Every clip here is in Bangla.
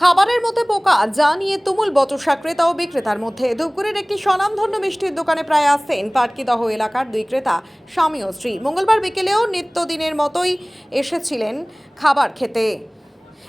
খাবারের মধ্যে পোকা, যা নিয়ে তুমুল বচসা ক্রেতা ও বিক্রেতার মধ্যে। ধূপগুড়ির একটি স্বনামধন্য মিষ্টির দোকানে প্রায় আসতেন পাটকিদহ এলাকার দুই ক্রেতা, স্বামী ও স্ত্রী। মঙ্গলবার বিকেলেও নিত্যদিনের মতোই এসেছিলেন খাবার খেতে।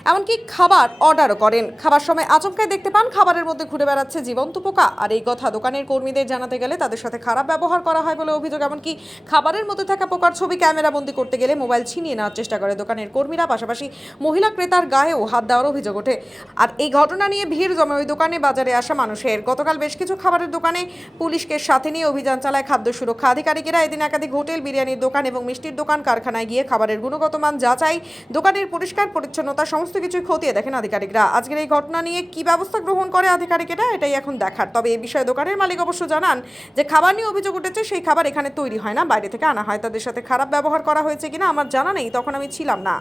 এমনকি খাবার অর্ডারও করেন। খাবার সময় আচমকায় দেখতে পান, খাবারের মধ্যে ঘুরে বেড়াচ্ছে জীবন্ত পোকা। আর এই কথা দোকানের কর্মীদের জানাতে গেলে তাদের সাথে খারাপ ব্যবহার করা হয় বলে অভিযোগ, এমনকি খাবারের মধ্যে থাকা পোকার ছবি ক্যামেরাবন্দি করতে গেলে মোবাইল ছিনিয়ে নেওয়ার চেষ্টা করে দোকানের কর্মীরা, পাশাপাশি মহিলা ক্রেতার গায়েও হাত দেওয়ার অভিযোগ ওঠে। আর এই ঘটনা নিয়ে ভিড় জমে ওই দোকানে বাজারে আসা মানুষের। গতকাল বেশ কিছু খাবারের দোকানে পুলিশকে সাথে নিয়ে অভিযান চালায় খাদ্য সুরক্ষা আধিকারিকেরা। এদিন একাধিক হোটেল, বিরিয়ানির দোকান এবং মিষ্টির দোকান, কারখানায় গিয়ে খাবারের গুণগত মান যাচাই, দোকানের পরিষ্কার পরিচ্ছন্নতা সমস্ত কিছুই খতিয়ে দেখেন আধিকারিকরা। আজকের এই ঘটনা নিয়ে কি ব্যবস্থা গ্রহণ করে আধিকারিকেরা, এটাই এখন দেখার। তবে এই বিষয়ে দোকানের মালিক অবশ্য জানান যে, খাবার নিয়ে অভিযোগ উঠেছে, সেই খাবার এখানে তৈরি হয় না, বাইরে থেকে আনা হয়। তাদের সাথে খারাপ ব্যবহার করা হয়েছে কিনা আমার জানা নেই, তখন আমি ছিলাম না।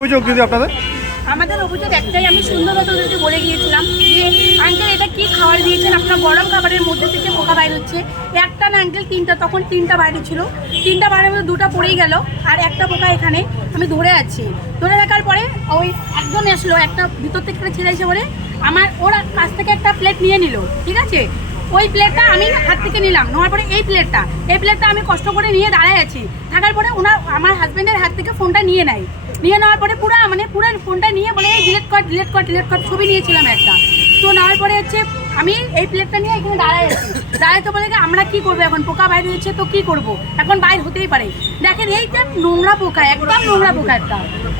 অভিযোগ আপনাদের? আমাদের অভিযোগ একটাই, আমি সুন্দরভাবে ওদেরকে বলে গিয়েছিলাম যে আঙ্কেল এটা কি খাবার দিয়েছেন? আপনার গরম খাবারের মধ্যে থেকে পোকা বাইর হচ্ছে। একটা না আঙ্কেল তিনটা, তখন তিনটা বাইরে ছিল। তিনটা বাইরের মধ্যে দুটো পড়েই গেল, আর একটা পোকা এখানে, আমি ধরে আছি। ধরে থাকার পরে ওই একজন আসলো একটা ভিতর থেকে ছেলে এসে বলে, আমার, ওর কাছ থেকে একটা প্লেট নিয়ে নিল। ঠিক আছে? ওই প্লেটটা আমি হাত থেকে নিলাম, নেওয়ার পরে এই প্লেটটা। এই প্লেটটা আমি কষ্ট করে নিয়ে দাঁড়ায় আছি। থাকার পরে ওনার, আমার হাজব্যান্ডের হাত থেকে ফোনটা নিয়ে নেয়। নিয়ে নেওয়ার পরে পুরো মানে পুরো ফোনটা নিয়ে বলে ডিলেট কর ডিলেট কর ডিলেট কর। ছবি নিয়েছিলাম একটা। তো নেওয়ার পরে হচ্ছে আমি এই প্লেটটা নিয়ে এখানে দাঁড়ায় আছি। দাঁড়াতে বলে যে আমরা কি করব এখন? পোকা বাইরে হচ্ছে তো কি করব? এখন বাইর হতেই পারে। দেখেন এইটা নোংরা পোকা, একদম নোংরা পোকা একটা।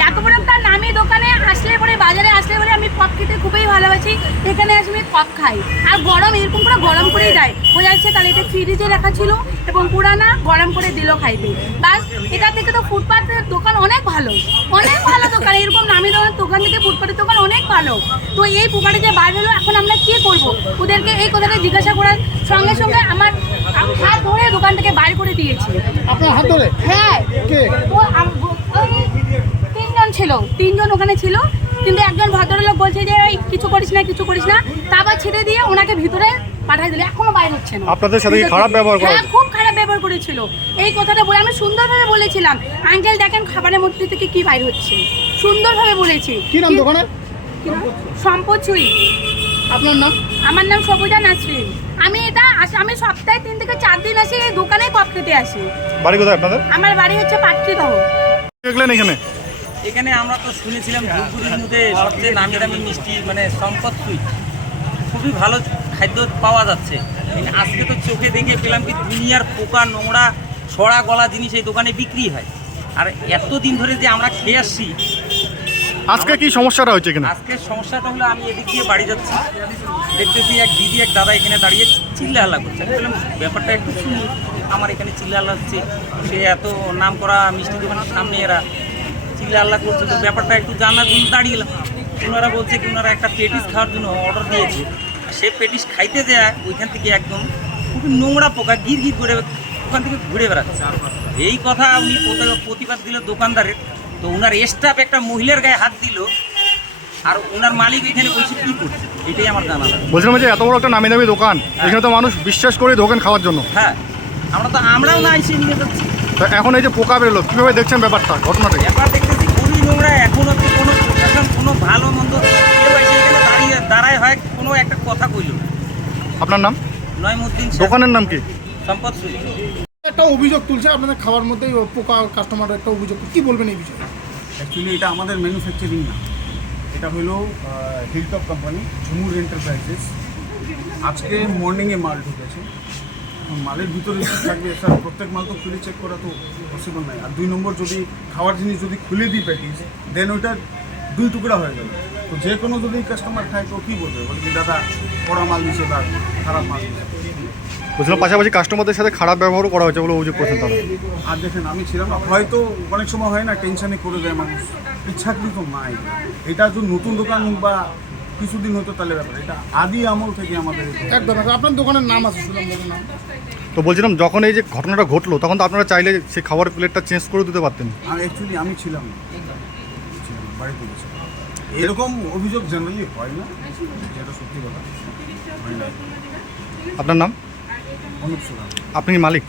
এত বড় একটা নামি দোকানে আসলে পরে, বাজারে আসলে পরে আমি পপ খেতে খুবই ভালোবাসি। এখানে আসে আমি পপ খাই। আর গরম, এরকম করে গরম করেই দেয় বোঝা যাচ্ছে তাহলে এটা ফ্রিজে রাখা ছিল এবং পুরানা গরম করে দিল খাইতে। বাস, এটা থেকে তো ফুটপাথের দোকান অনেক ভালো। অনেক ভালো দোকান। এরকম নামি দোকান দোকান থেকে ফুটপাথের দোকান অনেক ভালো। তো এই পোকাটা যে বাইরে হলো, এখন আমরা কি করব? ওদেরকে এই কথাটা জিজ্ঞাসা করার সঙ্গে সঙ্গে আমার হাত ধরে দোকান থেকে বাইর করে দিয়েছি। আপনার হাত ধরে? হ্যাঁ। তিনজন ছিল তিনজন ওখানে ছিল কিন্তু একজন ভদ্রলোক বলছে যে "এই কিছু করিস না কিছু করিস না। তারপর ছেড়ে দিয়ে ওনাকে ভিতরে পাঠাই দিলে এখনও বাইর হচ্ছে না। আপনাদের সাথে খারাপ ব্যবহার করা হ্যাঁ খুব খারাপ ব্যবহার করেছিল। এই কথাটা বলে আমি সুন্দরভাবে বলেছিলাম আঙ্কেল দেখেন খাবারের মধ্যে থেকে কি বাইর হচ্ছে। সুন্দরভাবে বলেছি। কি নাম নাম? সম্পদ চুই আপনার নাম? আমার নাম সবুজা নাসরিন। আমি এটা আস- আমি সপ্তাহে তিন থেকে চার দিন আসি এই দোকানে কপ খেতে আসি। বাড়ি কোথায় আপনাদের? আমার বাড়ি হচ্ছে পাটকিদহ দেখলেন এখানে? এখানে আমরা তো শুনেছিলাম ধূপগুড়ির মধ্যে সবচেয়ে নামি দামি মিষ্টি মানে সম্পদ সুইট। খুবই ভালো খাদ্য পাওয়া যাচ্ছে। আজকে তো চোখে দেখে পেলাম কি দুনিয়ার পোকা নোংরা ছড়া গলা জিনিস এই দোকানে বিক্রি হয়। আর এতদিন ধরে যে আমরা খেয়ে আসছি আজকে কি সমস্যাটা হয়েছে এখানে আজকের সমস্যাটা হলো আমি এদিক দিয়ে বাড়ি যাচ্ছি। দেখতেছি এক দিদি, এক দাদা এখানে দাঁড়িয়ে চিল্লা হাল্লা করছে বললাম, ব্যাপারটা একটু শুনি। আমার এখানে চিল্লা হাল্লা হচ্ছে। সে এত নাম করা মিষ্টি দোকানের সামনে এরা চিল্লা হাল্লা করছে। তো ব্যাপারটা একটু জানার জন্য দাঁড়িয়েলাম ওনারা বলছে কি, ওনারা একটা পেটিস খাওয়ার জন্য অর্ডার দিয়েছে। আর সে পেটিস খাইতে যায়, ওইখান থেকে একদম খুবই নোংরা পোকা গির গির করে ওখান থেকে ঘুরে বেড়াচ্ছে। এই কথা উনি প্রতি- প্রতিবাদ দিল দোকানদারের। তো ওনার স্টাফ একটা মহিলার গায়ে হাত দিল আর ওনার মালিক এখানে বসে কি করছে? এটাই আমার জানা। বলছিলাম যে এত বড় একটা নামি দামি দোকান এখানে তো মানুষ বিশ্বাস করে দোকান খাওয়ার জন্য। হ্যাঁ আমরা তো আমরাও না এসে নিয়ে যাচ্ছি। তো এখন এই যে পোকা বেরোলো কীভাবে দেখছেন ব্যাপারটা ঘটনাটা? ব্যাপার দেখতেছি খুবই নোংরা এখনও তো কোনো প্রশাসন কোনো ভালো মন্দ কেউ এসে এখানে দাঁড়িয়ে দাঁড়ায় হয় কোনো একটা কথা কইল না। আপনার নাম? নয়মুদ্দিন দোকানের নাম কি? সম্পদ সুই একটা অভিযোগ তুলছে আপনাদের খাবার মধ্যেই পোকা কাস্টমার একটা অভিযোগ কি বলবেন এই বিষয়ে? অ্যাকচুয়ালি এটা আমাদের ম্যানুফ্যাকচারিং না। এটা হলো হিলটপ কোম্পানি ঝুমুর এন্টারপ্রাইজেস আজকে মর্নিংয়ে মাল ঢুকেছে। মালের ভিতরে থাকবে স্যার প্রত্যেক মাল তো খুলে চেক করা তো পসিবল নয়। আর দুই নম্বর, যদি খাওয়ার জিনিস যদি খুলে দিই প্যাকেজ দেন ওইটা দুই টুকরা হয়ে যাবে। তো যে কোনো যদি কাস্টমার খায় তো কী বলবে? বলে কি দাদা পড়া মাল দিছে বা খারাপ মাল দিছে বলছিলাম পাশাপাশি কাস্টমারদের সাথে খারাপ ব্যবহারও করা হয়েছে বলে অভিযোগ করছেন তারা। আর দেখেন আমি ছিলাম না হয়তো অনেক সময় হয় না টেনশনে করে দেয় মানুষ। ইচ্ছাকৃত নাই। এটা যদি নতুন দোকান বা কিছুদিন হতো তাহলে ব্যাপার। এটা আদি আমল থেকে আমাদের। একদম। আপনার দোকানের নাম আছে শুনলাম নাম তো বলছিলাম যখন এই যে ঘটনাটা ঘটলো তখন তো আপনারা চাইলে সেই খাবারের প্লেটটা চেঞ্জ করে দিতে পারতেন। আর অ্যাকচুয়ালি আমি ছিলাম বাড়িতে এরকম অভিযোগ জেনারেলি হয় না? যেটা সত্যি কথা। হয় না। আপনার নাম? অনুপ সুরাম। আপনি মালিক?